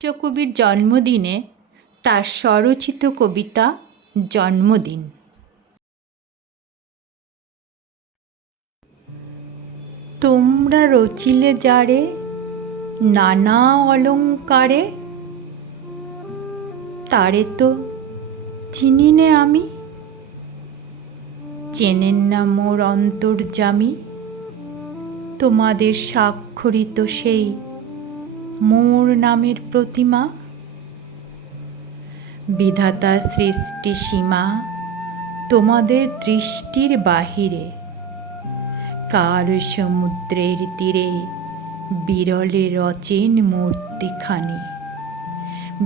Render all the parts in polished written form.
বিশ্বকবির জন্মদিনে তার স্বরচিত কবিতা জন্মদিন। তোমরা রচিলে যারে নানা অলঙ্কারে, তারে তো চিনি নে আমি। চেনেন না মোর অন্তর্যামী, তোমাদের স্বাক্ষরিত সেই মোর নামের প্রতিমা। বিধাতা সৃষ্টি সীমা তোমাদের দৃষ্টির বাহিরে, কার সমুদ্রের তীরে বিরলে রচেন মূর্তিখানি।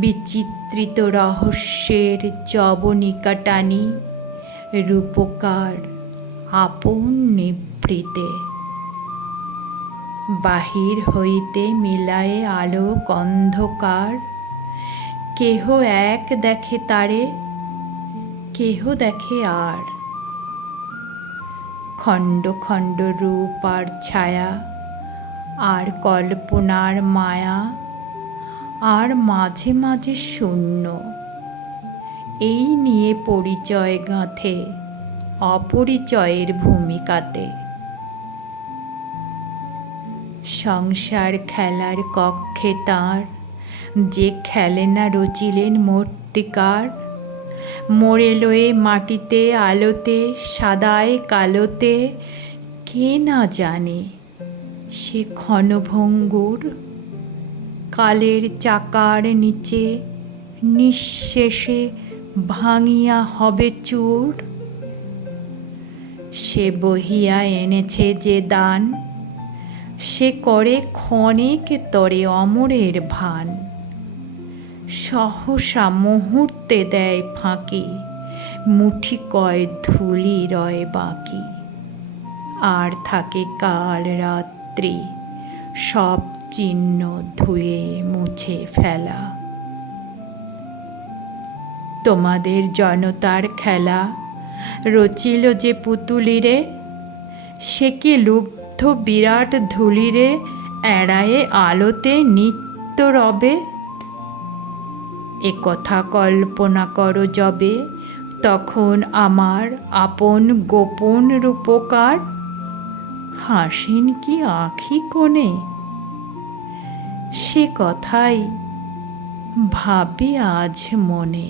বিচিত্রিত রহস্যের জবনিকা টানি, রূপকার আপন নিভৃতে। বাহির হইতে মিলায়ে আলোক অন্ধকার, কেহ এক দেখে তারে, কেহ দেখে আর। খণ্ড খণ্ড রূপ আর ছায়া, আর কল্পনার মায়া, আর মাঝে মাঝে শূন্য। এই নিয়ে পরিচয় গাঁথে অপরিচয়ের ভূমিকাতে। সংসার খেলার কক্ষে তাঁর যে খেলেনা রচিলেন মূর্তিকার, মোড়ে লয়ে মাটিতে আলোতে সাদায় কালোতে, কে না জানে সে ক্ষণভঙ্গুর কালের চাকার নিচে নিঃশেষে ভাঙিয়া হবে চূর। সে বহিয়া এনেছে যে দান, সে করে ক্ষণিক তরে অমরের ভান। সহসা মুহূর্তে দেয় ফাঁকি, মুঠি কয় ধূলি রয় বাকি। আর থাকে কাল রাত্রি সব চিহ্ন ধুয়ে মুছে ফেলা। তোমাদের জনতার খেলা রচিল যে পুতুলিরে, সে কি লুব্ধ বিরাট ধূলিরে এড়ায়ে আলোতে নিত্য রবে। এ কথা কল্পনা করো যবে, তখন আমার আপন গোপন রূপকার হাসেন কি আঁখি কোণে। সে কথাই ভাবি আজ মনে।